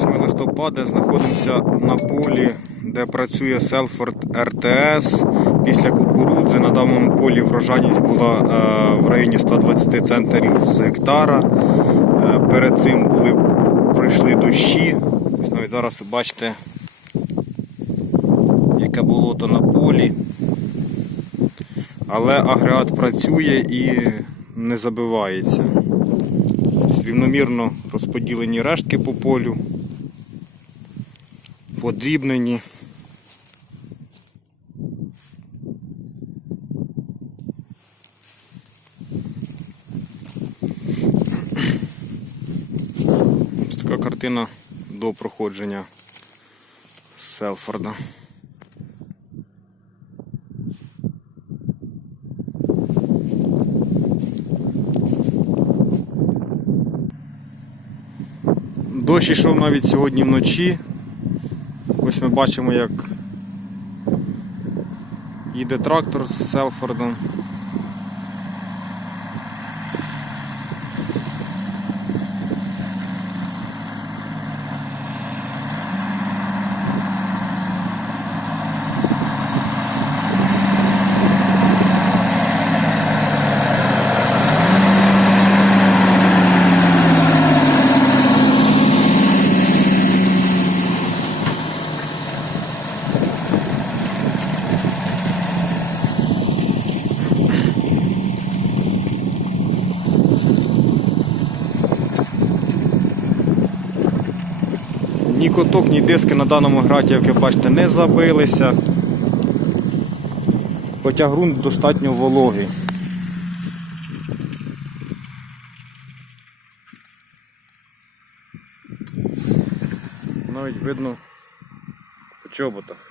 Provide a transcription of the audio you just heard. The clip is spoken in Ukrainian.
8 листопада знаходимося на полі, де працює Селфорд РТС. Після кукурудзи на даному полі врожайність була е, в районі 120 центнерів з гектара. Е, Перед цим були пройшли дощі. Ось навіть зараз бачите, яке болото на полі. Але агрегат працює і не забивається. Рівномірно розподілені рештки по полю, подрібнені. Така картина до проходження Селфорда. Дощ йшов навіть сьогодні вночі. Ось ми бачимо, як їде трактор з Селфордом. Ні коток, ні диски на даному граті, як ви бачите, не забилися. Хоча ґрунт достатньо вологий. Навіть видно по чоботах.